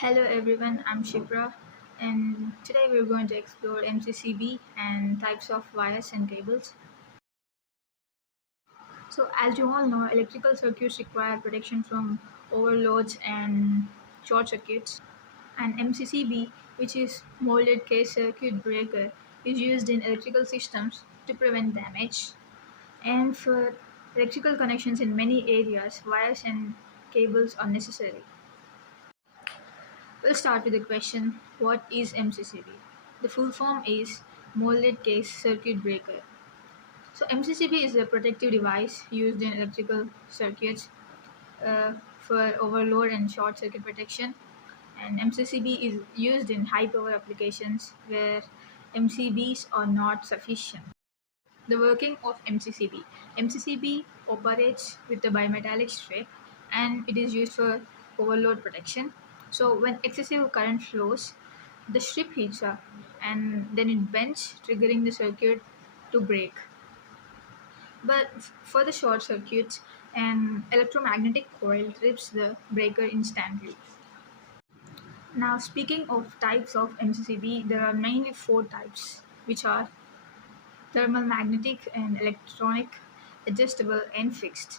Hello everyone, I'm Shipra, and today we're going to explore MCCB and types of wires and cables. So, as you all know, electrical circuits require protection from overloads and short circuits. And MCCB, which is molded case circuit breaker, is used in electrical systems to prevent damage. And for electrical connections in many areas, wires and cables are necessary. We'll start with the question, what is MCCB? The full form is Molded Case Circuit Breaker. So MCCB is a protective device used in electrical circuits for overload and short circuit protection. And MCCB is used in high power applications where MCBs are not sufficient. The working of MCCB. MCCB operates with a bimetallic strip and it is used for overload protection. So when excessive current flows, the strip heats up and then it bends, triggering the circuit to break. But for the short circuits, an electromagnetic coil trips the breaker instantly. Now, speaking of types of MCCB, there are mainly four types, which are thermal, magnetic, and electronic, adjustable, and fixed.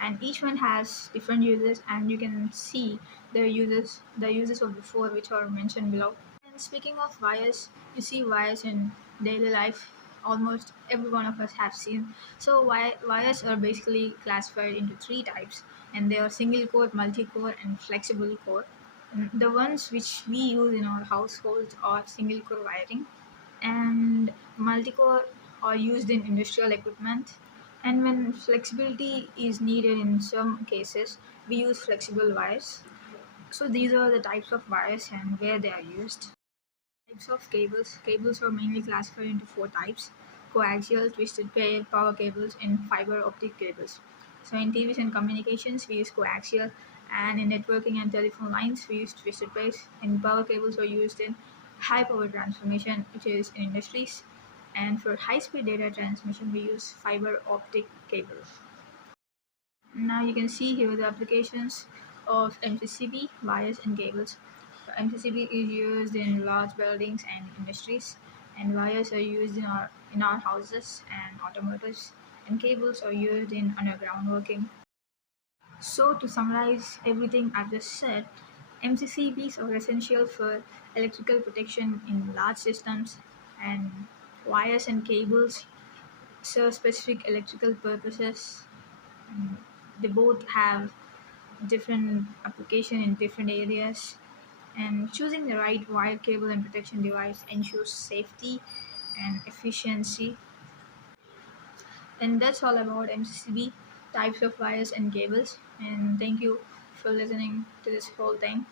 And each one has different uses, and you can see the uses of the four which are mentioned below. And speaking of wires, you see wires in daily life. Almost every one of us have seen. So wires are basically classified into three types, and they are single core, multi-core, and flexible core. And the ones which we use in our households are single core wiring, and multi-core are used in industrial equipment. And when flexibility is needed in some cases, we use flexible wires. So these are the types of wires and where they are used. Types of cables. Cables are mainly classified into four types: coaxial, twisted pair, power cables, and fiber optic cables. So in TVs and communications, we use coaxial, and in networking and telephone lines, we use twisted pairs. And power cables are used in high power transformation, which is in industries. And for high speed data transmission, we use fiber optic cables. Now you can see here the applications of MCCB wires and cables. MCCB is used in large buildings and industries, and wires are used in our houses and automotives, and cables are used in underground working. So to summarize everything I've just said, MCCBs are essential for electrical protection in large systems, and wires and cables serve specific electrical purposes. And they both have different application in different areas, and choosing the right wire, cable, and protection device ensures safety and efficiency. And that's all about MCCB, types of wires and cables. And thank you for listening to this whole thing.